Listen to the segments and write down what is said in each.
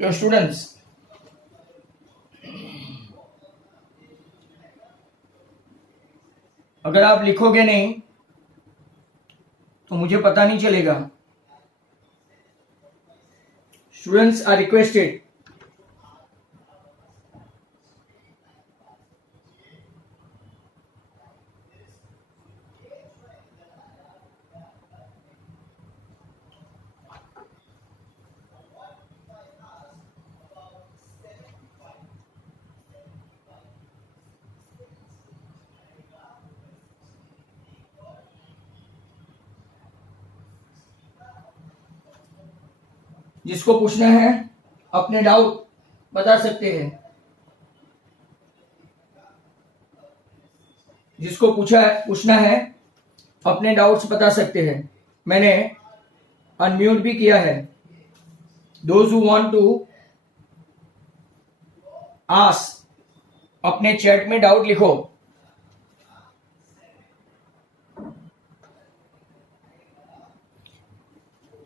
So students, अगर आप लिखोगे नहीं तो मुझे पता नहीं चलेगा. Students are requested जिसको पूछना है अपने डाउट बता सकते हैं. जिसको पूछना है अपने डाउट्स बता सकते हैं. मैंने अनम्यूट भी किया है. Those who want to ask अपने चैट में डाउट लिखो.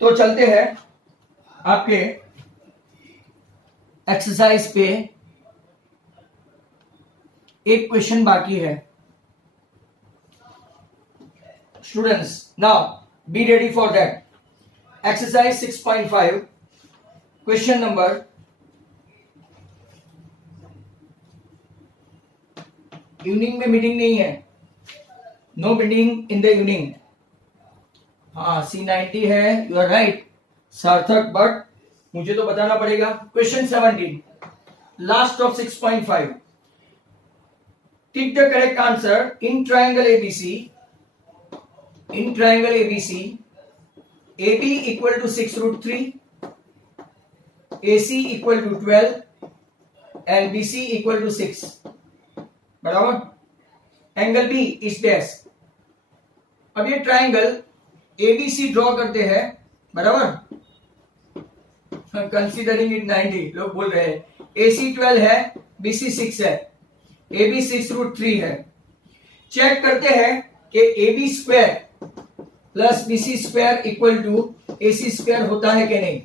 तो चलते हैं आपके एक्सरसाइज पे. एक क्वेश्चन बाकी है. Students, now be ready for that. Exercise 6.5 question number evening में मीटिंग नहीं है. No meeting in the evening. हाँ, C90 है. You are right Sarthak, but मुझे तो बताना पड़ेगा. Question 17 last of 6.5. Tick the correct answer in triangle ABC. In triangle ABC AB equal to 6√3, AC equal to 12 and BC equal to 6. बराबर. Angle B is dash. अब ये triangle ABC draw करते हैं. बराबर. कंसीडरिंग इट 90 लोग बोल रहे हैं. AC 12 है, BC 6 है, AB 6√3 है. चेक करते हैं कि AB square plus BC square equal to AC square होता है कि नहीं.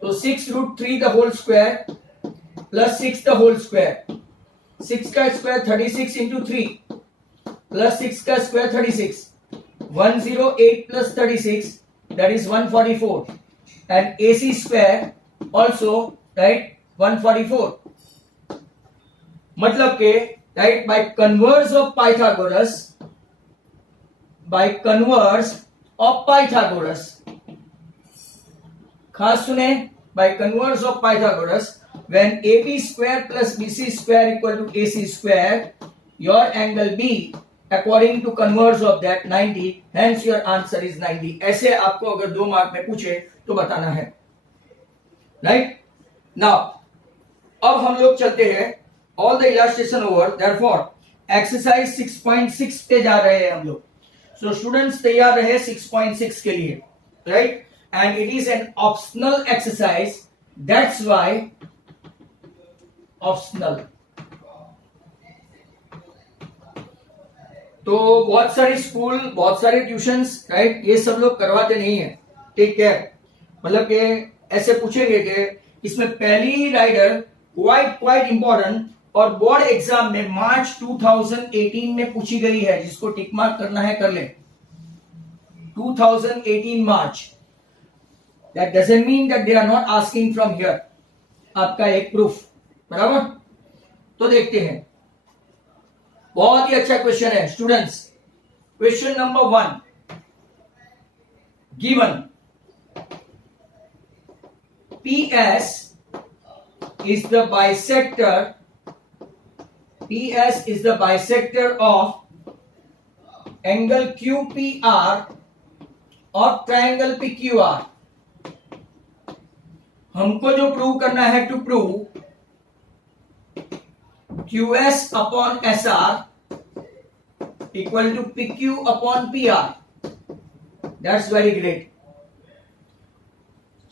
तो 6√3 the whole square plus 6 the whole square. 6 का स्क्वायर 36 इंटू 3 प्लस 6 का square 36. 108 plus 36 that is 144. And AC square also right 144. मतलब के right by converse of Pythagoras, by converse of Pythagoras, खास सुने, by converse of Pythagoras, when AB square plus BC square equal to AC square, your angle B according to converse of that 90, hence your answer is 90. ऐसे आपको अगर 2 mark में पूछे तो बताना है. राइट नाउ अब हम लोग चलते हैं. All the illustration over. Therefore exercise 6.6 पे जा रहे हैं हम लोग. सो स्टूडेंट्स तैयार रहे 6.6 के लिए. Right. And it is an optional exercise. That's why optional. तो बहुत सारे स्कूल, बहुत सारे ट्यूशंस, राइट, ये सब लोग करवाते नहीं है. Take care. मतलब कि ऐसे पूछेंगे कि इसमें पहली ही राइडर क्वाइट इंपॉर्टेंट और बोर्ड एग्जाम में मार्च 2018 में पूछी गई है. जिसको टिक मार्क करना है कर ले. 2018 March. That doesn't mean that they are not asking from here. आपका एक प्रूफ. बराबर. तो देखते हैं. बहुत ही अच्छा क्वेश्चन है students. Question number 1 given PS is the bisector. PS is the bisector of angle QPR और triangle PQR. हमको जो प्रूव करना है, to prove QS upon SR equal to PQ upon PR. That's very great.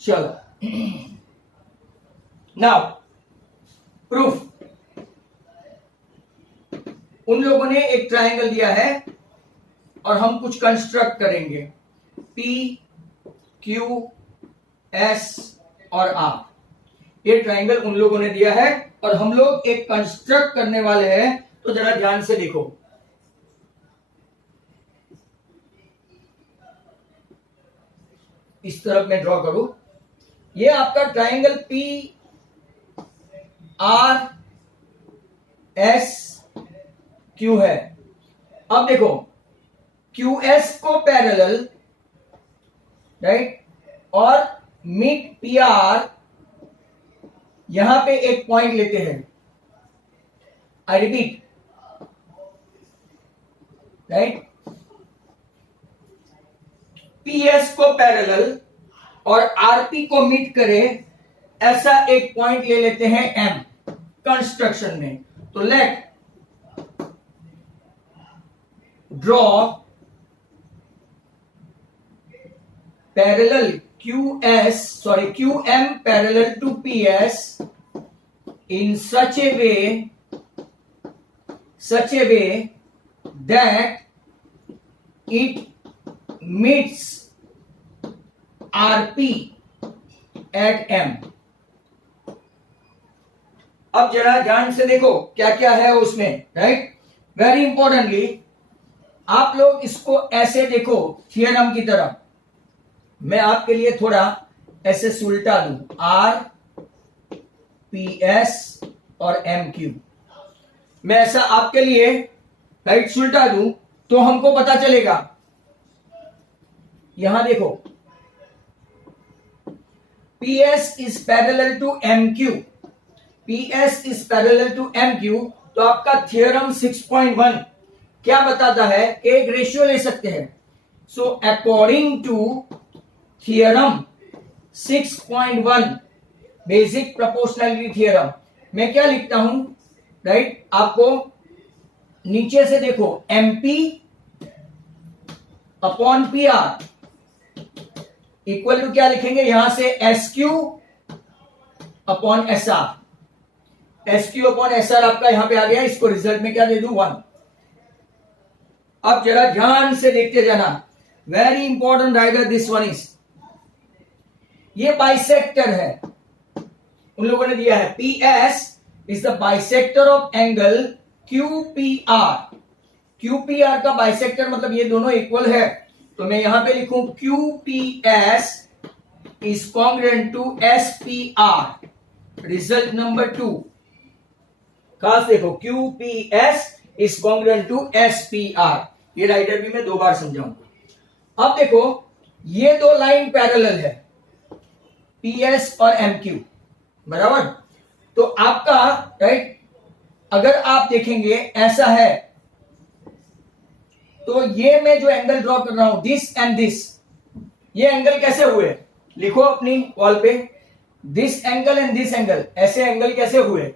चलो now proof. उन लोगों ने एक ट्रायंगल दिया है और हम कुछ कंस्ट्रक्ट करेंगे. P, Q, S और R. ये ट्राइंगल उन लोगों ने दिया है और हम लोग एक कंस्ट्रक्ट करने वाले हैं, तो जरा ध्यान से देखो। इस तरफ मैं ड्रॉ करूं, ये आपका triangle P R S Q है। अब देखो क्यू एस को पैरेलल, राइट, और मिड पी आर, यहां पे एक पॉइंट लेते हैं। आई रिपीट, राइट, पीएस को पैरेलल और आरपी को मीट करे, ऐसा एक पॉइंट ले लेते हैं एम कंस्ट्रक्शन में। तो let draw parallel QM parallel to PS in such a way that it meets RP at M। अब जरा ध्यान से देखो क्या क्या है उसमें, राइट। वेरी इंपॉर्टेंटली आप लोग इसको ऐसे देखो थियरम की तरह। मैं आपके लिए थोड़ा ऐसे सुलटा दूं, आर पी एस और एम क्यू, मैं ऐसा आपके लिए राइट सुलटा दूं तो हमको पता चलेगा। यहां देखो PS is parallel to MQ, PS is parallel to MQ, तो आपका थियरम 6.1 क्या बताता है, एक रेशियो ले सकते हैं। So according to theorem 6.1 basic proportionality theorem, मैं क्या लिखता हूं, राइट, आपको नीचे से देखो MP upon PR equal to क्या लिखेंगे, यहां से SQ upon SR, SQ upon SR आपका यहां पे आ गया। इसको रिजल्ट में क्या दे दूं, 1। अब जरा ध्यान से देखते जाना, very important rider this one is, ये बाइसेक्टर है, उन लोगों ने दिया है PS is the bisector of angle QPR। QPR का बाइसेक्टर मतलब ये दोनों इक्वल है, तो मैं यहां पे लिखूं QPS is congruent to SPR। Result number 2, खास देखो QPS is congruent to SPR। ये राइटर भी मैं 2 बार समझाऊंगा। अब देखो ये दो लाइन पैरेलल है, PS और MQ, बराबर। तो आपका राइट, अगर आप देखेंगे ऐसा है, तो ये मैं जो एंगल ड्रॉ कर रहा हूं, दिस एंड दिस, ये एंगल कैसे हुए, लिखो अपनी वॉल पे, this angle and this angle, ऐसे एंगल कैसे हुए।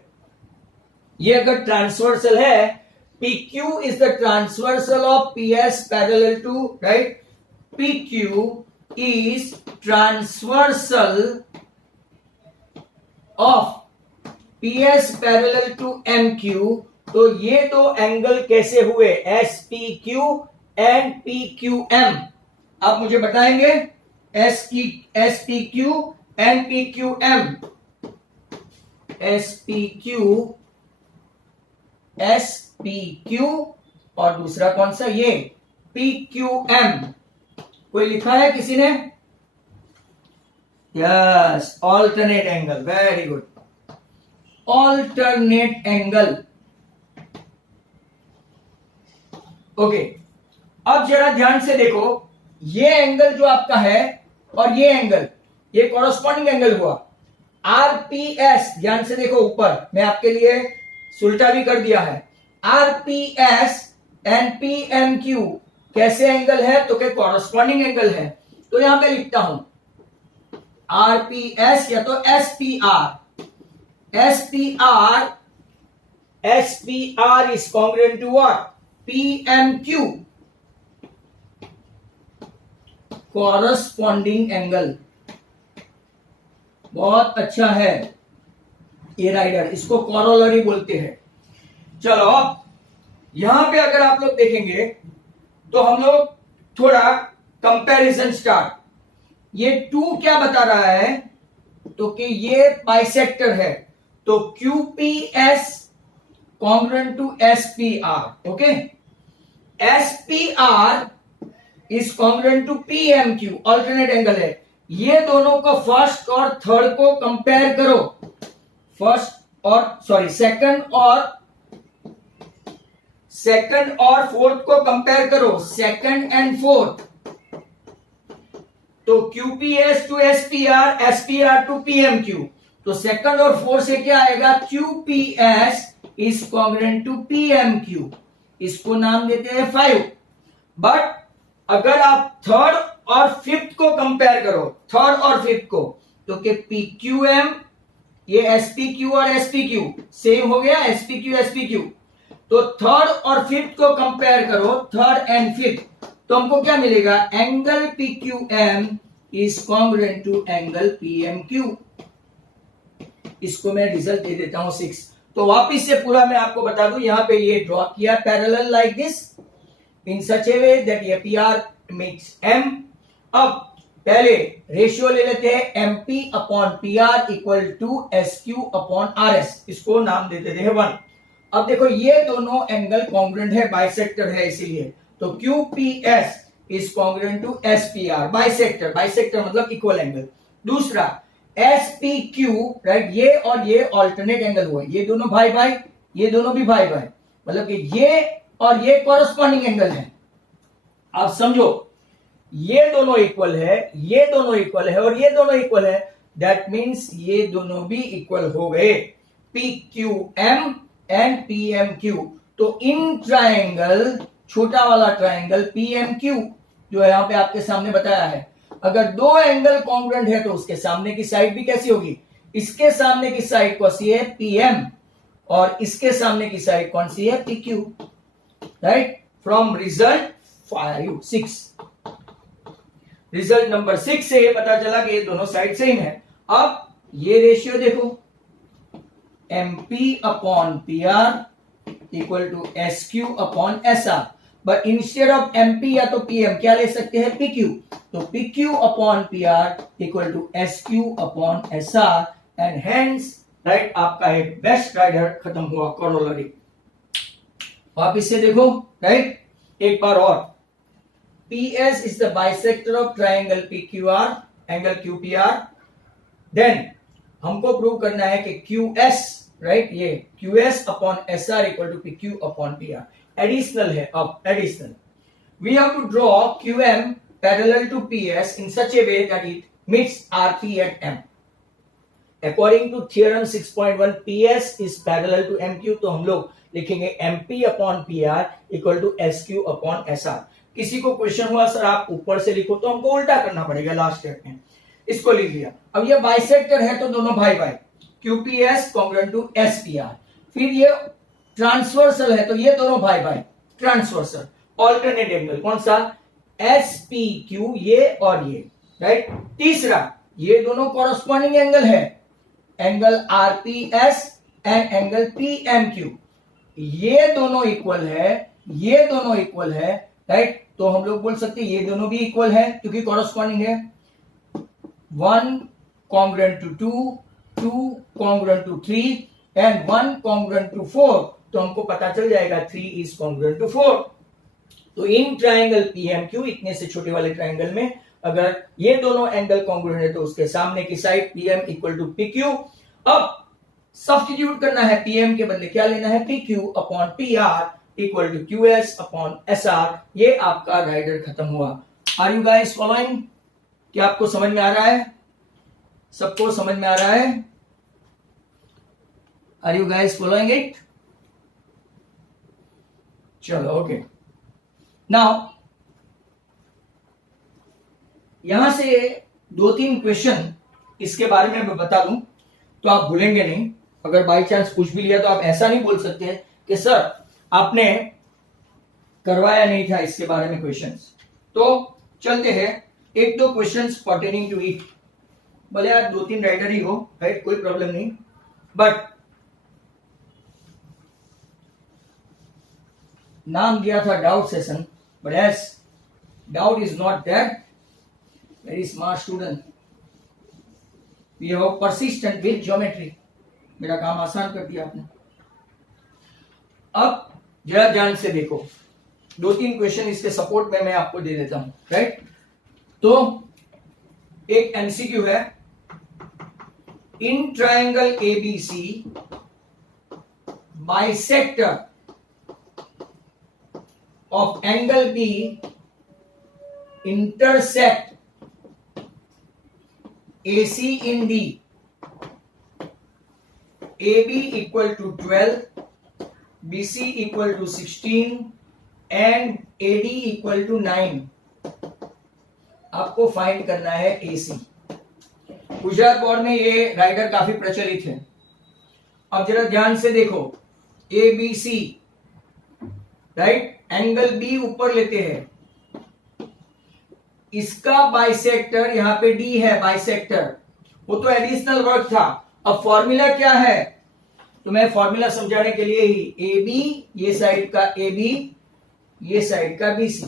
ये अगर ट्रांसवर्सल है, PQ is the transversal of PS parallel to, right, PQ is transversal of PS parallel to MQ, तो ये दो एंगल कैसे हुए, SPQ एंड PQM। आप मुझे बताएंगे SPQ एंड PQM, SPQ और दूसरा कौन सा, ये PQM। कोई लिखा है किसी ने, yes, alternate angle, very good, alternate angle. Okay, अब जरा ध्यान से देखो, ये एंगल जो आपका है और ये एंगल, ये कॉरस्पॉन्डिंग एंगल हुआ। RPS, ध्यान से देखो ऊपर, मैं आपके लिए सुलटा भी कर दिया है। RPS एंड PMQ कैसे एंगल है, तो क्या कॉरस्पॉन्डिंग एंगल है। तो यहां पे लिखता हूं RPS या तो SPR is congruent to what, PMQ, corresponding angle. बहुत अच्छा है ये राइडर, इसको कॉरोलरी बोलते हैं। चलो यहां पे अगर आप लोग देखेंगे तो हम लोग थोड़ा कंपैरिजन स्टार्ट। ये 2 क्या बता रहा है, तो कि ये बाइसेक्टर है, तो QPS congruent to SPR, okay. SPR is congruent to PMQ, alternate angle है। ये दोनों को फर्स्ट और थर्ड को कंपेयर करो, सेकंड और फोर्थ को कंपेयर करो, सेकंड एंड फोर्थ। तो QPS to SPR, SPR to PMQ, तो सेकंड और फोर्थ से क्या आएगा, QPS is congruent to PMQ, इसको नाम देते हैं 5। बट अगर आप थर्ड और फिफ्थ को कंपेयर करो, थर्ड और फिफ्थ को, तो कि PQM, ये SPQ और SPQ सेम हो गया, SPQ SPQ। तो थर्ड और फिफ्थ को कंपेयर करो, थर्ड एंड फिफ्थ, तो हमको क्या मिलेगा, angle PQM is congruent to angle PMQ। इसको मैं रिजल्ट दे देता हूं 6। तो वापिस से पूरा मैं आपको बता दूं, यहां पे ये ड्रॉ किया parallel like this in such a way that ये PR मेक्स M। अब पहले रेशियो ले लेते हैं, MP upon PR equal to SQ upon RS, इसको नाम दे देते हैं 1। अब देखो ये दोनों एंगल कॉन्ग्रुएंट है, बाइसेक्टर है, इसीलिए तो QPS is congruent to SPR, bisector, bisector मतलब इक्वल एंगल। दूसरा SPQ, राइट, ये और ये ऑल्टरनेट एंगल हुआ, ये दोनों भाई भाई, ये दोनों भी भाई भाई, मतलब कि ये और ये कॉरस्पॉन्डिंग एंगल है। आप समझो, ये दोनों इक्वल है, ये दोनों इक्वल है और ये दोनों इक्वल है, दैट मीन्स ये दोनों भी इक्वल हो गए, PQM एंड PMQ। तो इन ट्रायंगल, छोटा वाला ट्रायंगल PMQ जो है यहां पे आपके सामने बताया है, अगर दो एंगल कॉन्ग्रुएंट है तो उसके सामने की साइड भी कैसी होगी, इसके सामने की साइड कौन सी है, PM, और इसके सामने की साइड कौन सी है, PQ, right. From result 6, result number 6 से पता चला कि ये दोनों साइड सेम है। अब ये रेशियो देखो, MP upon PR equal to SQ upon SR, but instead of MP या तो PM क्या ले सकते हैं, PQ, तो PQ upon PR equal to SQ upon SR, and hence right आपका एक बेस्ट राइडर खत्म हुआ, कोरोलरी। वापिस से देखो, राइट, एक बार और, PS is the bisector of triangle PQR, angle QPR। Then हमको प्रूव करना है कि QS, राइट, ये QS upon SR equal to PQ upon PR, additional है। अब additional, we have to draw QM parallel to PS in such a way that it meets RP at M. According to theorem 6.1, PS is parallel to MQ, तो हम लोग लिखेंगे MP upon PR equal to SQ upon SR। किसी को question हुआ sir आप ऊपर से लिखो, तो हमको उल्टा करना पड़ेगा लास्ट स्टेप में। इसको लिख लिया। अब ये बाइसेक्टर है तो दोनों भाई भाई, QPS कॉन्ग्रुएंट टू SPR। फिर ये ट्रांसवर्सल है तो ये दोनों भाई भाई, ट्रांसवर्सल। ऑल्टरनेट एंगल कौन सा, SPQ, ये और ये, राइट। तीसरा, ये दोनों कॉरस्पॉन्डिंग एंगल है, angle RPS and angle PMQ, ये दोनों इक्वल है, ये दोनों इक्वल है, राइट। तो हम लोग बोल सकते हैं ये दोनों भी इक्वल है क्योंकि कॉरस्पॉन्डिंग है। 1 congruent to 2, 2 congruent to 3 and 1 congruent to 4, तो हमको पता चल जाएगा 3 इज कॉन्ग्रुएंट टू 4। तो इन ट्रायंगल PMQ, इतने से छोटे वाले ट्रायंगल में अगर ये दोनों एंगल कॉन्ग्रुएंट है तो उसके सामने की side PM equal to PQ। अब सब्स्टिट्यूट करना है, PM के बदले क्या लेना है, PQ upon PR equal to QS upon SR। ये आपका राइडर खत्म हुआ। Are you guys following? क्या आपको समझ में आ रहा है? सबको समझ में आ रहा है? Are you guys following it? चलो ओके। नाउ यहां से 2-3 क्वेश्चन इसके बारे में मैं बता दूं तो आप भूलेंगे नहीं। अगर बाई चांस पूछ भी लिया तो आप ऐसा नहीं बोल सकते कि सर आपने करवाया नहीं था इसके बारे में क्वेश्चंस। तो चलते हैं 1-2 क्वेश्चंस पर्टेनिंग टू इट। भले आप 2-3 राइडर ही हो, राइट, कोई प्रॉब्लम नहीं, बट नाम दिया था doubt session, but as doubt is not that very smart student. We have persistent with geometry. मेरा काम आसान कर दिया आपने। अब जरा ध्यान से देखो, 2-3 क्वेश्चन इसके सपोर्ट में मैं आपको दे देता हूं, राइट। तो एक एमसीक्यू है, इन triangle ABC bisector of angle B intersect AC in D, AB equal to 12, BC equal to 16 and AD equal to 9। आपको फाइंड करना है AC। गुजरात बोर्ड में ये राइडर काफी प्रचलित है। अब जरा ध्यान से देखो, ABC, राइट, एंगल बी ऊपर लेते हैं, इसका बाइसेक्टर यहां पे डी है, बाइसेक्टर, वो तो एडिशनल वर्क था। अब फॉर्मूला क्या है, तो मैं फॉर्मूला समझाने के लिए ही, ए बी, ये साइड का ए बी, ये साइड का बी सी,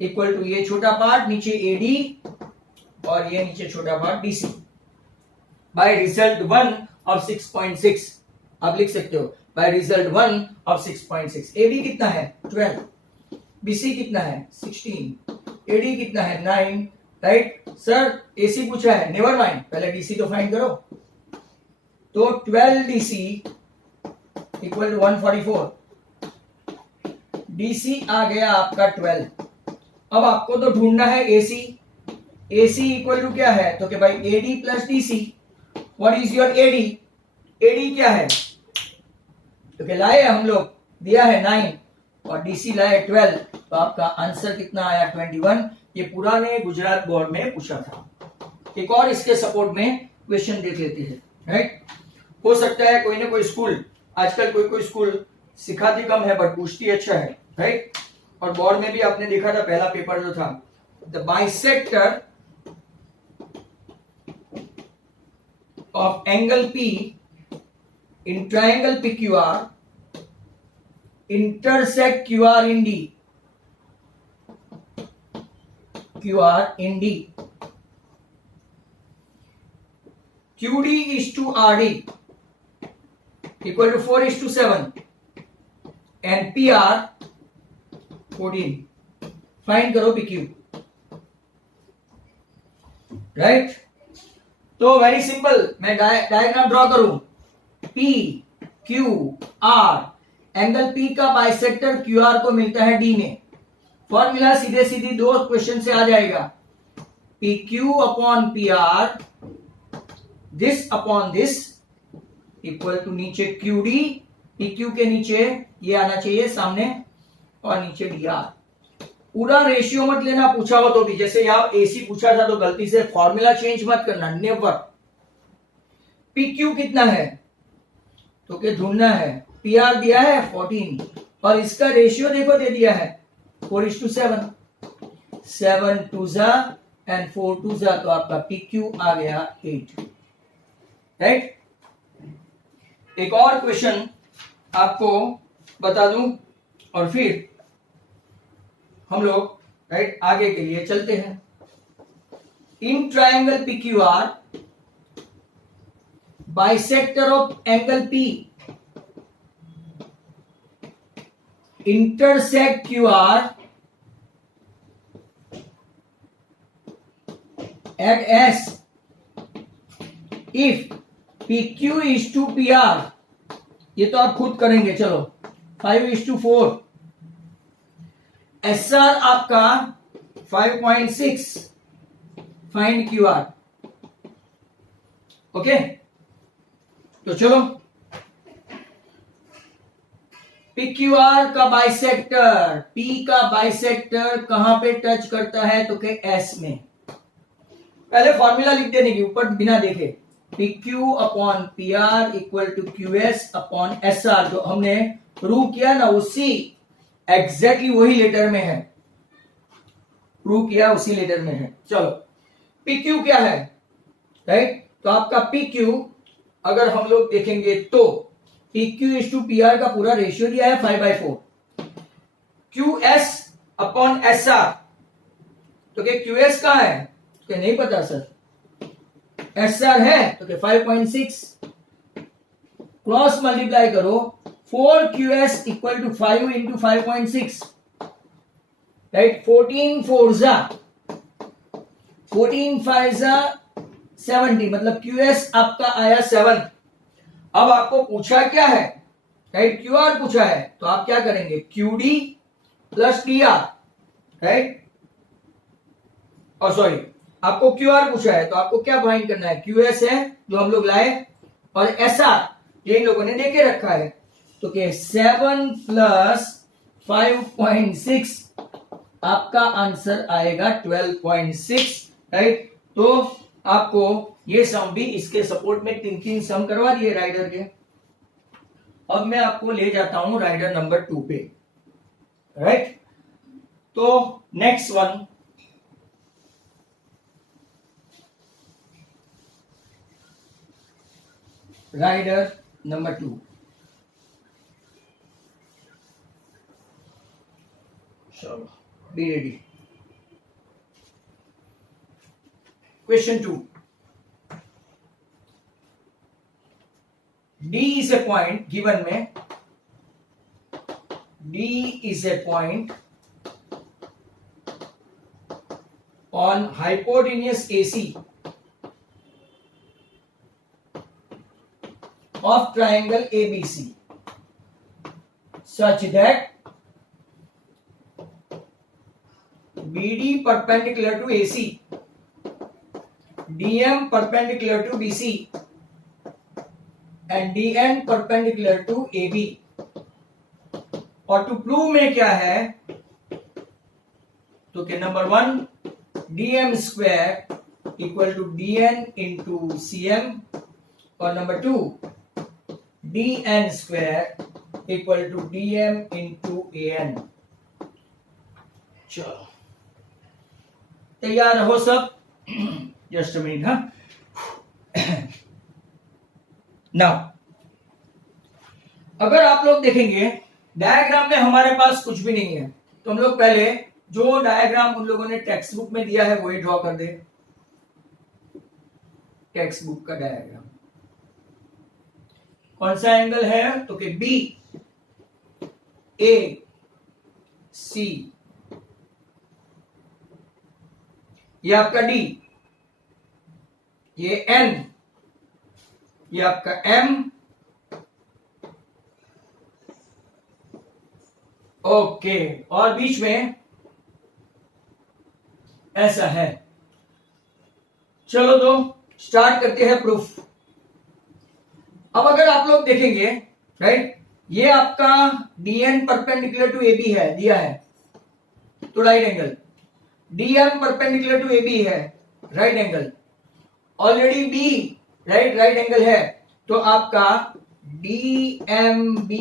इक्वल टू ये छोटा पार्ट नीचे ए डी और ये नीचे छोटा part D C, by result 1 of 6.6 आप लिख सकते हो, by result 1 of 6.6। A B कितना है 12, बीसी कितना है 16, एडी कितना है 9, राइट। सर एसी पूछा है, नेवर माइंड, पहले डीसी तो फाइंड करो। तो 12 डीसी इक्वल टू 144, डीसी आ गया आपका 12। अब आपको तो ढूंढना है एसी, एसी इक्वल टू क्या है, तो क्या भाई AD plus DC. What is your AD, AD क्या है, तो क्या लाए हम लोग, दिया है 9 और डीसी लाए 12, तो आपका आंसर कितना आया 21। ये पुराने गुजरात बोर्ड में पूछा था। एक और इसके सपोर्ट में क्वेश्चन देख लेते हैं, राइट। हो सकता है कोई ना कोई स्कूल, आजकल कोई स्कूल सिखाती कम है बट पूछती अच्छा है, राइट। और बोर्ड में भी आपने देखा था, पहला पेपर जो था, the bisector of angle P in triangle PQR intersect QR in D, QR in D, QD is to RD equal to 4:7 and PR 14। Find करो PQ, राइट। तो वेरी सिंपल, मैं डायग्राम ड्रॉ करूं, P Q R, angle P का bisector QR को मिलता है D में। Formula सीधे सीधी 2 क्वेश्चन से आ जाएगा, PQ upon PR, this upon this equal to नीचे QD, PQ के नीचे ये आना चाहिए सामने और नीचे DR। पूरा रेशियो मत लेना पूछा हो तो भी, जैसे यहां AC पूछा था तो गलती से फॉर्मूला चेंज मत करना, नेवर। PQ कितना है, तो क्या ढूंढना है, PR दिया है 14 और इसका रेशियो देखो दे दिया है 4:7, 7 2 एंड 4 2, तो आपका PQ आ गया 8, राइट। एक और क्वेश्चन आपको बता दूं और फिर हम लोग राइट आगे के लिए चलते हैं। In triangle PQR bisector of angle P intersect QR at S if PQ is to PR, ये तो आप खुद करेंगे, चलो 5:4, SR आपका 5.6, फाइंड QR, ओके। तो चलो PQR का बाइसेक्टर, P का बाइसेक्टर कहां पे टच करता है, तो के S में। पहले फॉर्मूला लिख देने की ऊपर बिना देखे, PQ upon PR equal to QS upon SR, जो हमने प्रूव किया ना उसी एग्जैक्टली वही लेटर में है, प्रूव किया उसी लेटर में है। चलो PQ क्या है, राइट। तो आपका PQ अगर हम लोग देखेंगे तो PQ इज टू PR का पूरा रेशियो दिया है 5/4, QS अपॉन SR, तो क्या QS कहां है, क्या नहीं पता सर, एस आर है तो क्या 5.6, क्रॉस मल्टीप्लाई करो 4QS equal to 5 into 5.6, right. 14 4 जा 14 5 जा 70, मतलब QS आपका आया 7। अब आपको पूछा क्या है, राइट, QR पूछा है, तो आप क्या करेंगे, QD प्लस DR, राइट। और सॉरी, आपको QR पूछा है तो आपको क्या फाइंड करना है, QS है जो हम लोग लाए, और SR ये इन लोगों ने देके रखा है, तो क्या 7 प्लस 5.6, आपका आंसर आएगा 12.6, राइट। तो आपको ये सम भी, इसके सपोर्ट में 3 सम करवा दिए राइडर के। अब मैं आपको ले जाता हूं राइडर नंबर 2 पे, राइट। तो नेक्स्ट वन, राइडर नंबर 2, चलो be ready. Question 2, D is a point given में, D is a point on hypotenuse AC of triangle ABC such that BD perpendicular to AC, DM perpendicular to BC and DN perpendicular to AB। और to prove में क्या है, तो क्या number 1 DM square equal to DN into CM, और number 2 DN square equal to DM into AN। चलो तैयार हो सब, जस्ट अ मिनट। हाँ, नाउ अगर आप लोग देखेंगे डायग्राम में हमारे पास कुछ भी नहीं है, तो हम लोग पहले जो डायग्राम उन लोगों ने टेक्स्ट बुक में दिया है वही ड्रॉ कर दे। टेक्स्ट बुक का डायग्राम कौन सा एंगल है, तो कि बी ए सी, ये आपका डी, ये एन, ये आपका एम, ओके, और बीच में ऐसा है। चलो तो स्टार्ट करते हैं प्रूफ। अब अगर आप लोग देखेंगे, राइट, ये आपका DN परपेंडिकुलर टू AB है, दिया है तो right angle, DM perpendicular to AB है, right angle, already B right angle है, तो आपका DMBN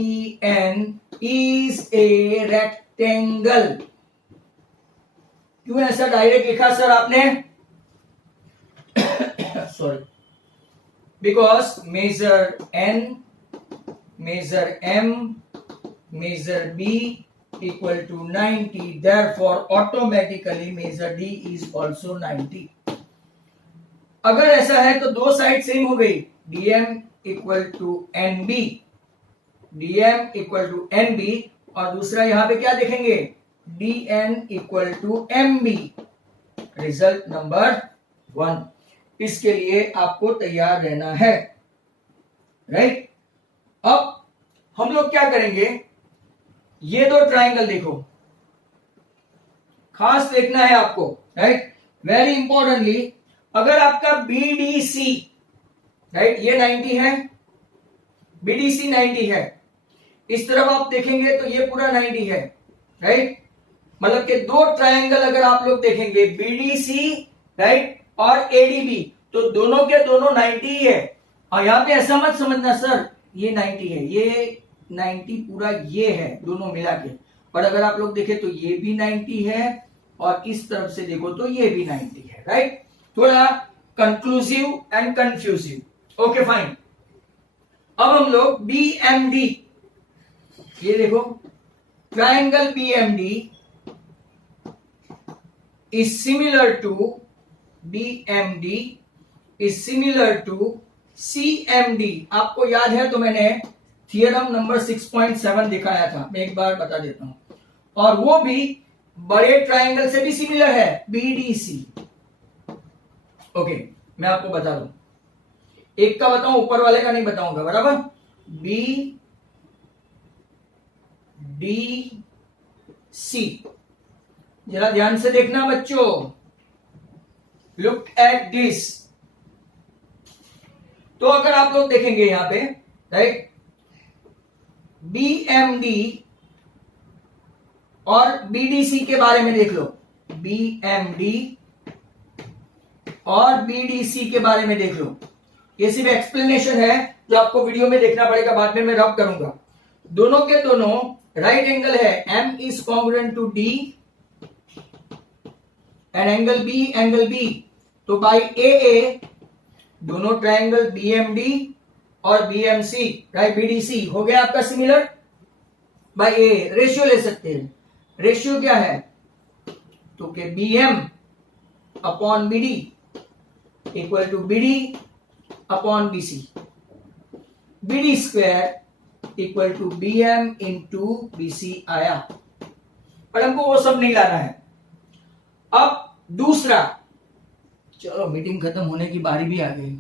इज ए रेक्टेंगल। क्यों ऐसा डायरेक्ट लिखा सर आपने, sorry, because measure N, measure M, measure B equal to 90, therefore automatically measure D is also 90। अगर ऐसा है तो दो साइड सेम हो गई, DM equal to NB, DM equal to NB, और दूसरा यहां पे क्या देखेंगे, DN equal to MB। Result number 1, इसके लिए आपको तैयार रहना है, राइट। अब हम लोग क्या करेंगे, ये दो ट्राइंगल देखो, खास देखना है आपको, राइट, वेरी इंपॉर्टेंटली। अगर आपका BDC, राइट, ये 90 है, BDC 90 है, इस तरफ आप देखेंगे तो ये पूरा 90 है, राइट, मतलब कि दो ट्रायंगल अगर आप लोग देखेंगे BDC, राइट, और ADB, तो दोनों के दोनों 90 ही है। और यहां पे ऐसा मत समझना सर ये 90 है, ये 90 पूरा ये है दोनों मिला के, पर अगर आप लोग देखें तो ये भी 90 है और इस तरफ से देखो तो ये भी 90 है, राइट। थोड़ा conclusive and confusive, okay fine. अब हम लोग BMD, ये देखो triangle BMD is similar to DMD is similar to CMD। आपको याद है तो मैंने थियरम नंबर 6.7 दिखाया था, मैं एक बार बता देता हूं, और वो भी बड़े ट्राइंगल से भी सिमिलर है, BDC। ओके, मैं आपको बता दूं, एक का बताऊं, ऊपर वाले का नहीं बताऊंगा, बराबर। BDC, जरा ध्यान से देखना बच्चों, लुक एट दिस। तो अगर आप लोग देखेंगे यहां पे, राइट, BMD और BDC के बारे में देख लो, BMD और BDC के बारे में देख लो। ये सिर्फ एक्सप्लेनेशन है जो आपको वीडियो में देखना पड़ेगा, बाद में मैं रब करूंगा। दोनों के दोनों राइट एंगल है, M is congruent to D and angle B। तो बाई AA दोनों ट्राइंगल BMD और BMC, राइट, BDC हो गया आपका सिमिलर बाय ए। रेशियो ले सकते हैं, रेशियो क्या है, तो के BM upon BD equal to BD upon BC, BD square equal to BM into BC आया, पर हमको वो सब नहीं लाना है। अब दूसरा, चलो मीटिंग खत्म होने की बारी भी आ गई।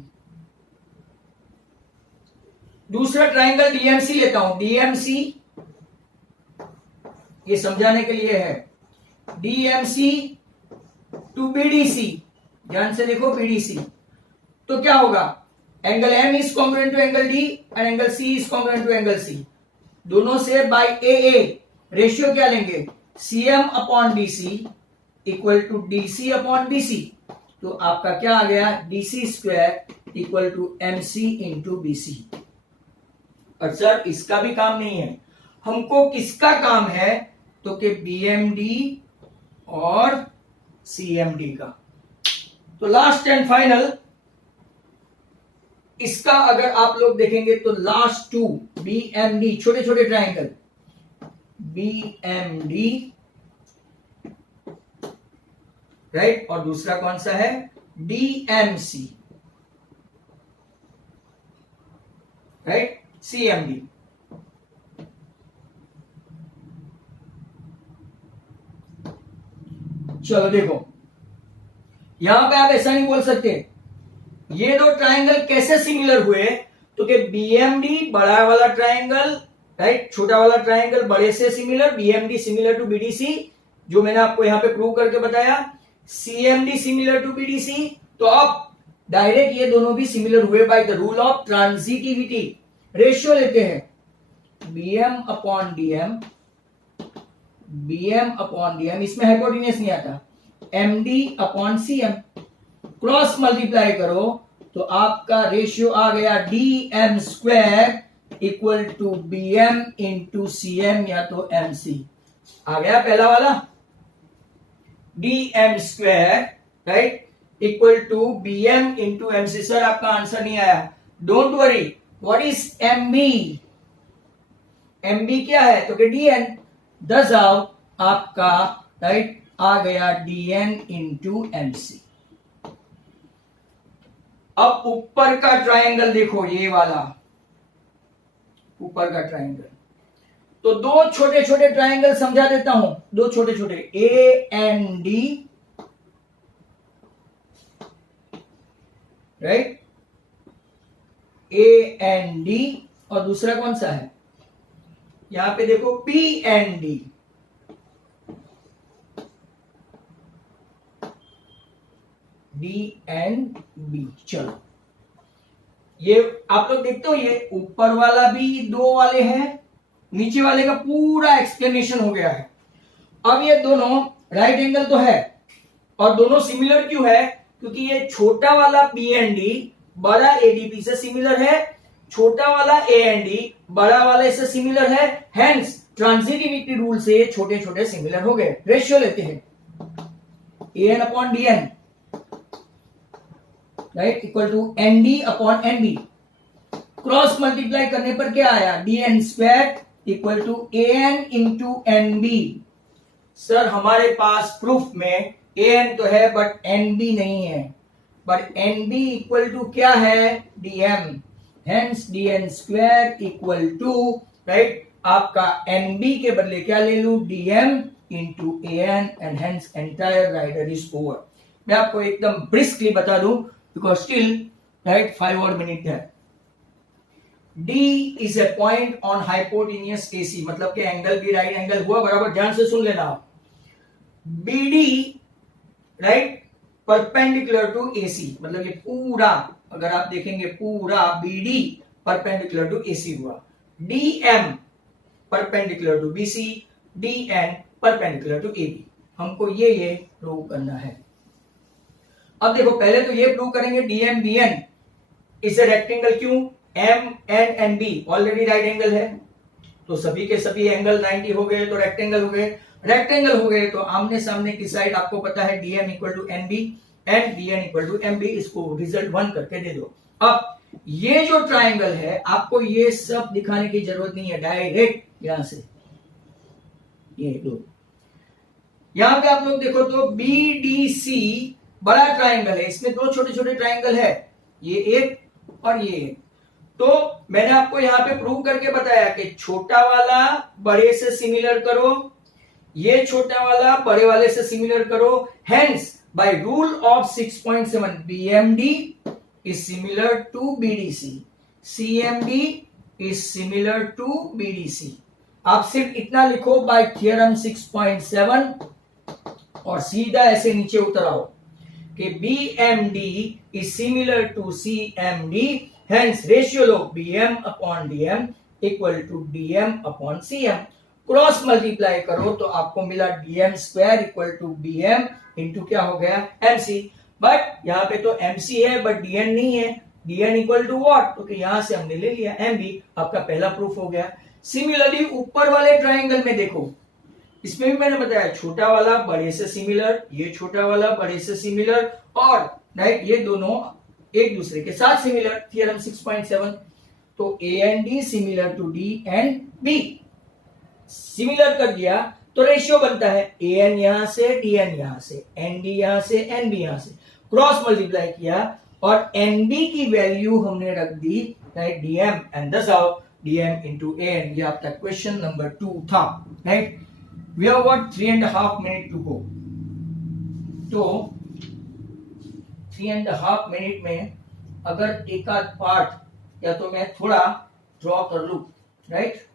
दूसरा ट्राइंगल DMC लेता हूं, DMC ये समझाने के लिए है, DMC टू BDC, ध्यान से देखो BDC, तो क्या होगा, angle M is congruent to angle D and angle C is congruent to angle C, दोनों से बाय AA। रेशियो क्या लेंगे, CM upon DC equal to DC upon BC, तो आपका क्या आ गया, DC square equal to MC into BC। और सर इसका भी काम नहीं है, हमको किसका काम है, तो कि BMD और CMD का। तो लास्ट एंड फाइनल, इसका अगर आप लोग देखेंगे तो लास्ट टू BMD, छोटे छोटे ट्राइंगल BMD, राइट, और दूसरा कौन सा है, DMC, राइट, CMD। चलो देखो, यहां पे आप ऐसा नहीं बोल सकते ये दो ट्राइंगल कैसे सिमिलर हुए, तो कि BMD बड़ा वाला ट्राइंगल, राइट, छोटा वाला ट्राइंगल बड़े से similar, BMD similar to BDC, जो मैंने आपको यहां पे प्रूव करके बताया, CMD सिमिलर टू BDC। तो अब डायरेक्ट ये दोनों भी सिमिलर हुए by the rule of transitivity. Ratio लेते हैं, BM upon DM, BM upon DM, इसमें हाइपोटेन्यूस नहीं आता, MD upon CM, cross multiply करो तो आपका रेशियो आ गया DM square equal to BM into CM या तो MC। आ गया पहला वाला, DM square, right, equal to BM into MC। Sir आपका आंसर नहीं आया, don't worry, what is MB, MB क्या है, तो कि DN, दस आओ आपका, राइट, आ गया DN इंटू MC। अब ऊपर का ट्राइंगल देखो, ये वाला ऊपर का ट्राइंगल, तो दो छोटे छोटे ट्राइंगल समझा देता हूं, दो छोटे छोटे, AND, राइट, AND, और दूसरा कौन सा है, यहां पे देखो PND, DNB। चलो ये आप लोग देखते हो, ये ऊपर वाला भी दो वाले हैं, नीचे वाले का पूरा एक्सप्लेनेशन हो गया है। अब ये दोनों राइट एंगल तो है, और दोनों सिमिलर क्यों है, क्योंकि ये छोटा वाला BND बड़ा ADP से सिमिलर है, छोटा वाला AND बड़ा वाले से सिमिलर है, हेंस ट्रांजिटिविटी रूल से छोटे छोटे सिमिलर हो गए। रेशियो लेते हैं, AN upon DN, right, equal to ND upon NB, cross multiply करने पर क्या आया, DN square equal to AN into NB। Sir हमारे पास प्रूफ में AN तो है बट NB नहीं है, but N B equal to क्या है, DM, hence dn square equal to, right, आपका एनबी के बदले क्या ले लू, dm into an and hence entire rider is over. मैं आपको एकदम ब्रिस्कली बता दूं बिकॉज स्टिल, राइट, 5 और मिनट है। D is a point on hypotenuse AC, मतलब कि एंगल भी राइट एंगल हुआ, बराबर ध्यान से सुन लेना आप। BD, right, perpendicular to AC, मतलब ये पूरा अगर आप देखेंगे पूरा BD परपेंडिकुलर टू AC हुआ। DM perpendicular to BC, DN perpendicular to AB। हमको ये प्रूव करना है। अब देखो पहले तो ये प्रूव करेंगे DM BN is a rectangle, क्यों, M N and B already right angle है, तो सभी के सभी एंगल 90 हो गए, तो रेक्टेंगल हो गए। रेक्टेंगल हो गए तो आमने सामने की साइड आपको पता है DM equal to NB and DN equal to MB, इसको रिजल्ट 1 करके दे दो। अब ये जो ट्राइंगल है आपको ये सब दिखाने की जरूरत नहीं है, डायरेक्ट यहां से ये दो, यहां पे आप लोग देखो तो BDC बड़ा ट्राइंगल है, इसमें दो छोटे छोटे ट्राइंगल है, ये एक और ये एक। तो मैंने आपको यहां पे प्रूव करके बताया कि छोटा वाला बड़े से सिमिलर करो, ये छोटा वाला बड़े वाले से सिमिलर करो, hence by rule of 6.7 BMD is similar to BDC, CMD is similar to BDC। आप सिर्फ इतना लिखो बाय थ्योरम 6.7 और सीधा ऐसे नीचे उतर आओ कि BMD is similar to CMD, hence ratio of BM upon DM equal to DM upon CM। Cross multiply करो तो आपको मिला DM square equal to BM into क्या हो गया, MC। बट यहाँ पे तो MC है बट DN नहीं है, DN इक्वल टू व्हाट, तो यहां से हमने ले लिया MB। आपका पहला प्रूफ हो गया। सिमिलरली ऊपर वाले ट्राइंगल में देखो, इसमें भी मैंने बताया छोटा वाला बड़े से सिमिलर, ये छोटा वाला बड़े से सिमिलर, और राइट ये दोनों एक दूसरे के साथ सिमिलर, थ्योरम 6.7। तो A and D similar to D and B, similar कर दिया तो रेशियो बनता है AN यहां से, DN यहां से, ND यहां से, NB यहां से, क्रॉस मल्टीप्लाई किया और NB की वैल्यू हमने रख दी राइट DM एंड दस आओ DM इंटू AN। ये आपका क्वेश्चन नंबर 2 था, right. We have what 3.5 minute to go. तो 3.5 मिनट में अगर एक आध पार्ट या तो मैं थोड़ा ड्रॉ कर लूं, right.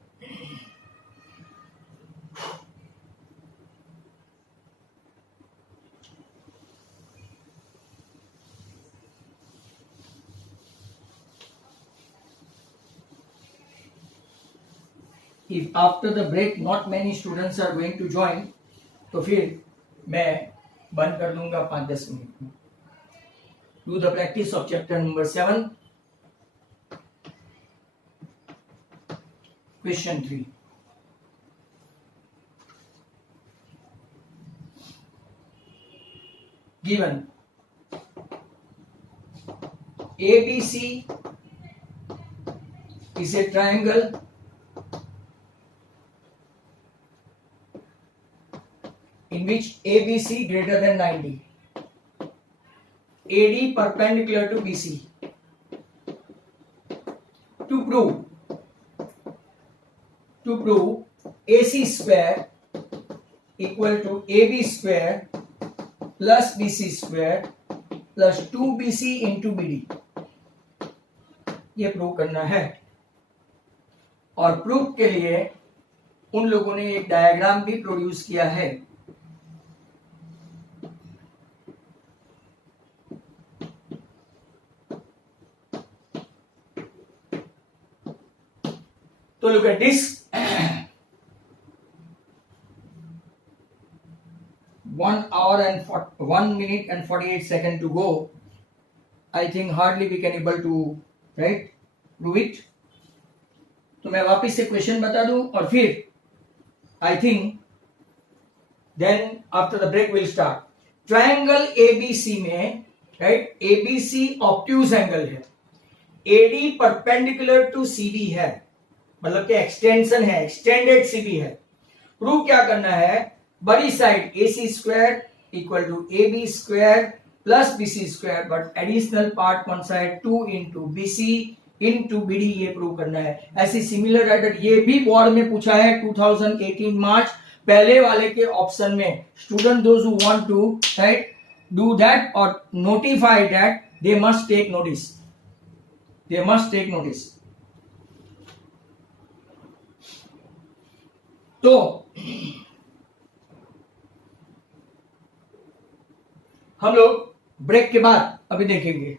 If after the break not many students are going to join, तो फिर मैं बंद कर दूंगा 5-10 मिनट में। Do the practice of chapter number 7, question 3. Given ABC is a triangle in which ABC greater than 90, AD perpendicular to BC. To prove AC square equal to AB square plus BC square plus 2BC into BD, ये prove करना है। और proof के लिए उन लोगों ने एक डायग्राम भी प्रोड्यूस किया है। तो look at this, 1 hour and 1 minute and 48 seconds to go. I think hardly we can able to right prove it. तो मैं वापस से क्वेश्चन बता दूं और फिर I think then after the break we'll start. Triangle ABC में right ABC obtuse angle है, AD परपेंडिकुलर टू CD है, मतलब कि एक्सटेंशन है, एक्सटेंडेड CB है। प्रूव क्या करना है, बड़ी side AC square equal to AB square plus BC square, but additional part कौन सा है, 2 इंटू बीसी इंटू बीडी, ये प्रूव करना है। ऐसी सिमिलर राइटर ये भी बोर्ड में पूछा है 2018 मार्च, पहले वाले के ऑप्शन में। Student those who want to write do that और notify that, they must take notice, they must take notice. तो हम लोग ब्रेक के बाद अभी देखेंगे।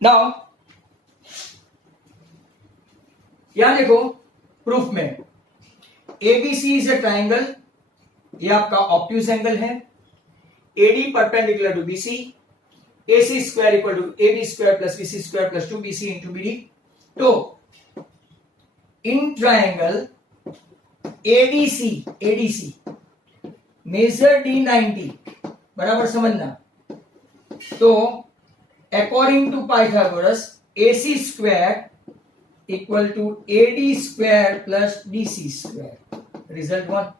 नाउ यहां देखो प्रूफ में एबीसी इज ए ट्राइंगल, ये आपका ऑब्ट्यूज एंगल है। एडी परपेंडिकुलर टू बीसी, AC square equal to AB square plus BC square plus 2BC into BD। तो in triangle ADC major D90 बराबर समझना। तो according to Pythagoras AC square equal to AD square plus DC square, result 1।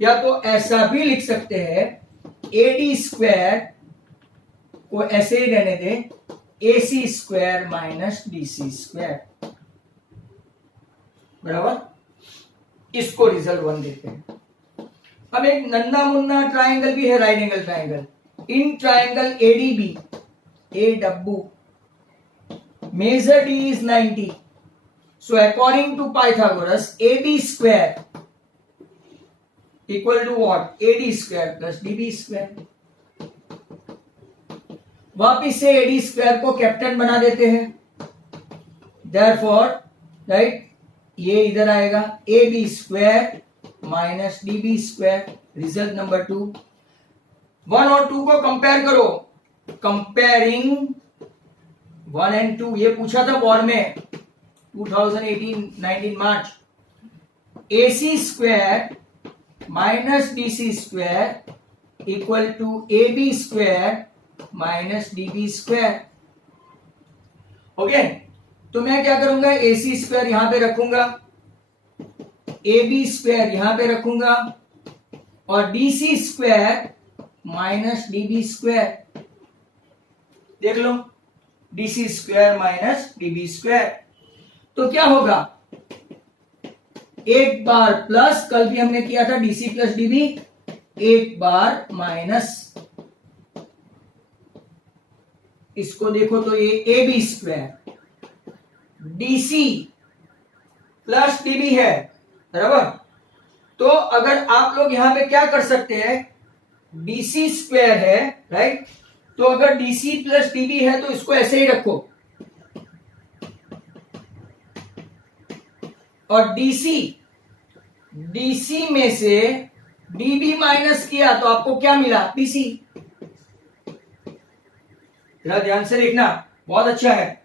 या तो ऐसा भी लिख सकते हैं, AD स्क्वायर को ऐसे ही रहने दें, AC square minus DC square बराबर, इसको रिजल्ट 1 देते हैं। अब एक नन्ना मुन्ना ट्राइंगल भी है, right angle triangle. In triangle ADB, AW measure D is 90, so according to Pythagoras AB square equal to what, AD square plus DB square। वापिस से AD स्क्वायर को कैप्टन बना देते हैं, therefore राइट ये इधर आएगा AB square minus DB square, result number 2। 1 और 2 को कंपेयर करो, कंपेयरिंग 1 and 2, ये पूछा था बोर्ड में 2018-19 मार्च। AC square minus DC square equal to AB square minus DB square. Okay, तो मैं क्या करूंगा, AC स्क्वायर यहां पे रखूंगा, AB स्क्वायर यहां पे रखूंगा और DC square minus DB square. देख लो, DC square minus DB square. तो क्या होगा, एक बार प्लस, कल भी हमने किया था DC प्लस DB, एक बार माइनस, इसको देखो तो ये AB square DC plus DB है बराबर। तो अगर आप लोग यहां पे क्या कर सकते हैं, DC स्क्वायर है राइट, तो अगर DC प्लस DB है तो इसको ऐसे ही रखो, और DC में से DB माइनस किया तो आपको क्या मिला, BC। जरा ध्यान से देखना, बहुत अच्छा है।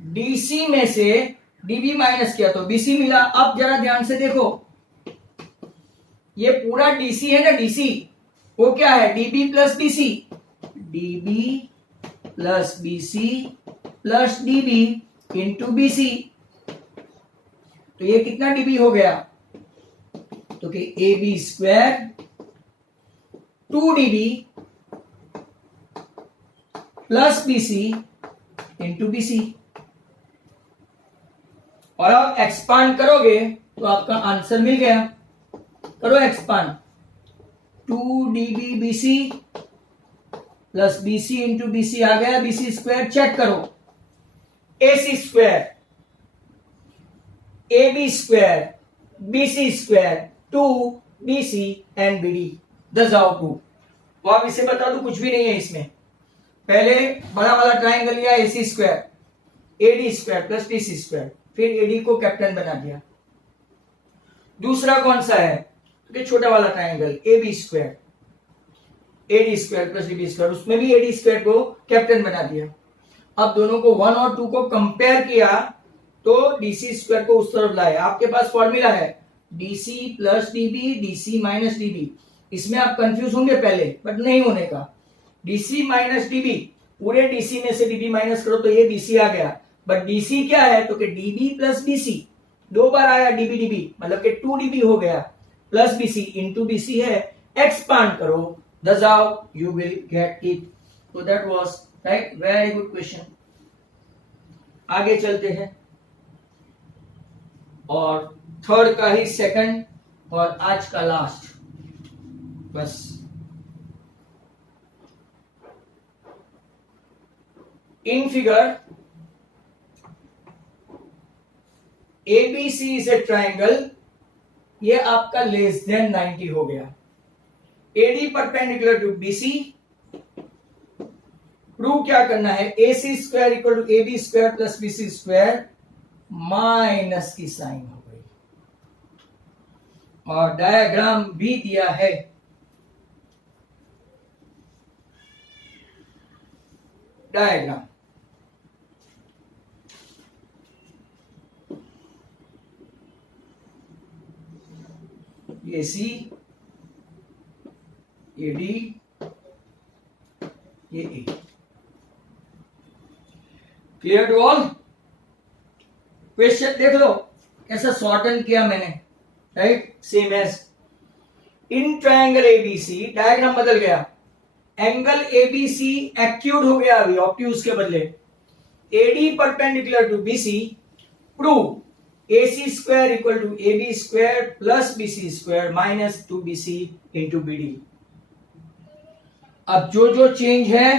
DC में से DB माइनस किया तो BC मिला। अब जरा ध्यान से देखो, ये पूरा DC है ना, DC वो क्या है, DB plus BC, DB plus BC plus DB into BC। तो ये कितना DB हो गया, तो कि AB square 2DB plus BC into BC। और आप एक्सपांड करोगे तो आपका आंसर मिल गया, करो expand, 2DB BC plus BC into BC आ गया, BC स्क्वायर चेक करो, AC square AB square BC square 2BC and BD, दस आओ प्रूफ। तो आप इसे बता दो, कुछ भी नहीं है इसमें। पहले बड़ा वाला ट्राइंगल लिया, AC square AD square plus DC square, फिर AD को कैप्टन बना दिया। दूसरा कौन सा है, तो छोटा वाला triangle AB square AD square plus DB square, उसमें भी AD स्क्वायर को कैप्टन बना दिया। अब दोनों को 1 और 2 को कंपेयर किया तो DC स्क्वायर को उस तरफ लाए। आपके पास फॉर्मूला है DC plus DB DC minus DB। इसमें आप कंफ्यूज होंगे पहले, बट नहीं होने का। DC माइनस DB, पूरे DC में से DB माइनस करो तो ये BC आ गया, बट DC क्या है, तो कि DB प्लस BC दो बार आया डीबी डीबी मतलब कि 2 डीबी हो गया, प्लस बीसी इंटू बीसी है, एक्सपांड करो, thus how you will get it. So that was right, very good question. आगे चलते हैं और थर्ड का ही सेकंड और आज का लास्ट, बस in figure ABC is a triangle, ये आपका लेस देन 90 हो गया, AD perpendicular to BC, prove क्या करना है, AC square equal to AB square plus BC square, minus की साइन हो गई और डायग्राम भी दिया है, डायग्राम ये सी, ये डी, ये A, clear to all. Question देख लो कैसा शॉर्टन किया मैंने, right, same as in triangle ABC, diagram बदल गया, एंगल एबीसी एक्यूट हो गया अभी ऑब्ट्यूज के बदले, AD perpendicular to BC, prove AC square equal to AB square plus BC square minus 2BC into BD। अब जो जो चेंज है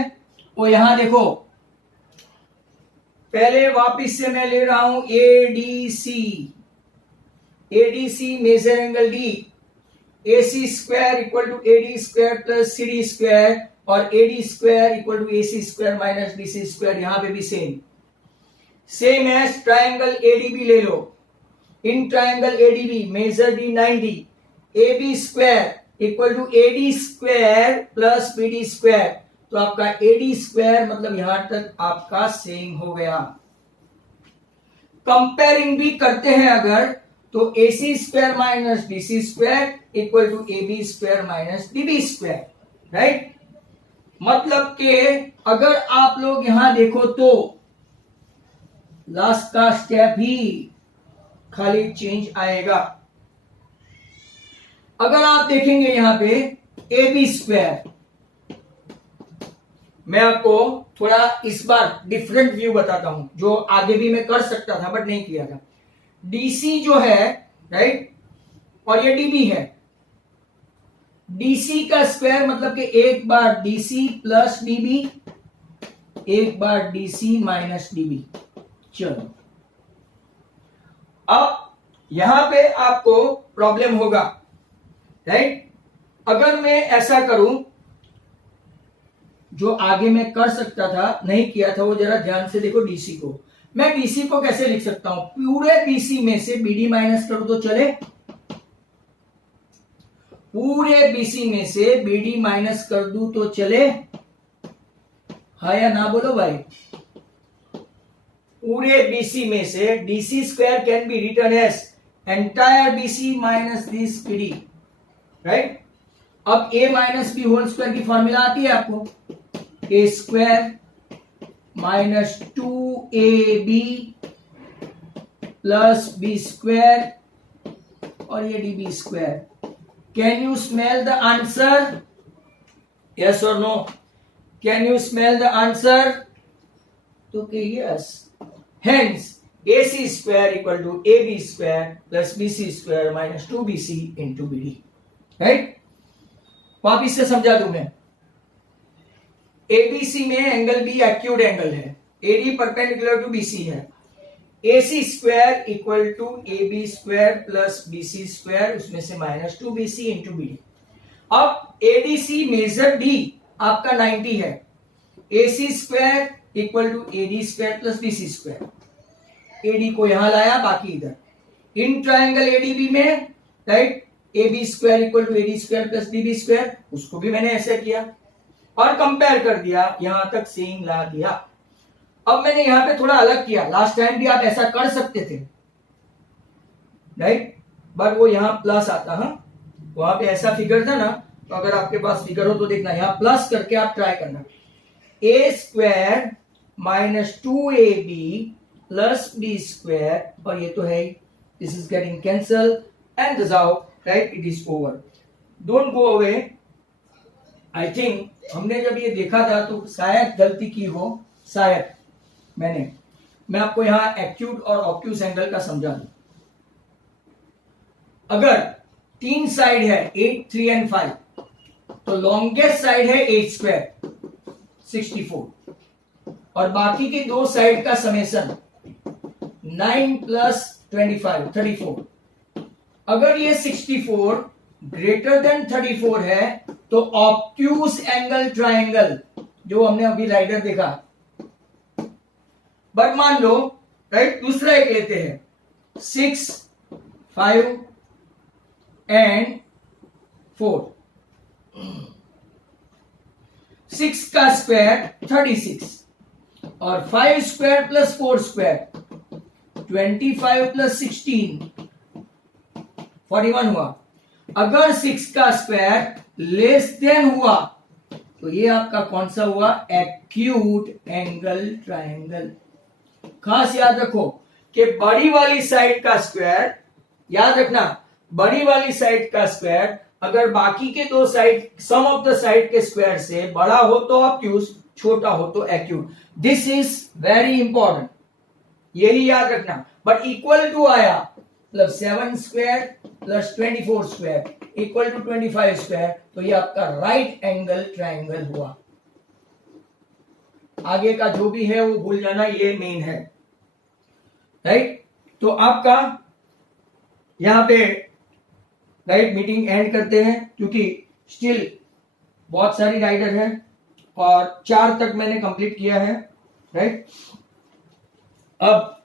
वो यहां देखो, पहले वापिस से मैं ले रहा हूं ADC, ADC major angle D, AC square equal to AD square plus CD square और AD square equal to AC square minus BC square, यहां पे भी सेम एज ट्राइंगल ADB ले लो, in triangle ADB major D 90, AB square equal to AD square plus BD square, तो आपका AD square मतलब यहां तक आपका सेम हो गया। कंपेयरिंग भी करते हैं अगर तो AC square minus BC square equal to AB square minus BB square, right. मतलब कि अगर आप लोग यहां देखो तो लास्ट का स्टेप ही खाली चेंज आएगा। अगर आप देखेंगे यहां पे AB स्क्वायर, मैं आपको थोड़ा इस बार डिफरेंट व्यू बताता हूं, जो आगे भी मैं कर सकता था बट नहीं किया था। DC जो है, राइट, और ये DB है, DC का स्क्वायर मतलब कि एक बार DC प्लस DB, एक बार DC माइनस DB। चलो अब यहां पे आपको प्रॉब्लम होगा, राइट। अगर मैं ऐसा करूं, जो आगे मैं कर सकता था नहीं किया था, वो जरा ध्यान से देखो DC को, मैं DC को कैसे लिख सकता हूं, पूरे BC में से BD माइनस करूं तो चले, पूरे BC में से BD माइनस कर दूं तो चले, हाँ या ना बोलो भाई। पूरे BC में से DC square can be written as entire BC minus this BD, right. अब A minus B whole square की फॉर्मूला आती है आपको, A square minus 2AB plus B square और ये DB square. Can you smell the answer, yes और no, can you smell the answer, तो yes. Hence, AC square equal to AB square plus BC square minus 2BC into BD, right? वापिस से समझा दूं मैं, ABC में angle B acute angle है, AD perpendicular to BC है, AC square equal to AB square plus BC square, उसमें से माइनस 2BC into BD। अब ADC मेजर D आपका 90 है, AC square equal to AD square plus BC square, AD को यहां लाया बाकी इधर। इन ट्राइंगल ADB में, right, AB square equal to AD square plus BB square, उसको भी मैंने ऐसे किया और कंपेयर कर दिया, यहां तक सेम ला दिया। अब मैंने यहां पे थोड़ा अलग किया, लास्ट टाइम भी आप ऐसा कर सकते थे, राइट, बट वो यहां प्लस आता, हाँ, वहां पे ऐसा फिगर था ना, तो अगर आपके पास फिगर हो तो देखना, यहां प्लस करके आप ट्राई करना, A square minus 2AB plus B square, और ये तो है this is getting cancelled, and the now, right, it is over. Don't go away. I think हमने जब ये देखा था तो शायद गलती की हो, शायद मैं आपको यहां एक्यूट और ऑब्ट्यूज एंगल का समझा दूं. अगर 3 साइड है 8, 3 and 5, तो लॉन्गेस्ट साइड है 8 स्क्वायर 64 और बाकी के 2 साइड का समेशन 9 plus 25 34. अगर ये 64 ग्रेटर देन 34 है तो ऑब्ट्यूज एंगल ट्रायंगल जो हमने अभी राइडर देखा. बट मान लो, राइट, दूसरा एक लेते हैं 6, 5 and 4. 6 का स्क्वायर 36 और 5 स्क्वायर प्लस 4 स्क्वायर 25 प्लस 16 41 हुआ. अगर 6 का स्क्वायर लेस देन हुआ तो ये आपका कौन सा हुआ? Acute angle triangle. खास याद रखो कि बड़ी वाली साइड का स्क्वायर, याद रखना, बड़ी वाली साइड का स्क्वायर अगर बाकी के 2 side, sum of the side के स्क्वायर से बड़ा हो तो ऑब्ट्यूज, छोटा हो तो acute. This is very important, यही याद रखना. बट इक्वल टू आया मतलब 7 square plus 24 square equal to 25 square, तो ये आपका राइट एंगल ट्रायंगल हुआ. आगे का जो भी है वो भूल जाना, ये मेन है, राइट. तो आपका यहां पे राइट मीटिंग एंड करते हैं क्योंकि स्टिल बहुत सारी राइडर है और 4 तक मैंने कंप्लीट किया है, राइट. अब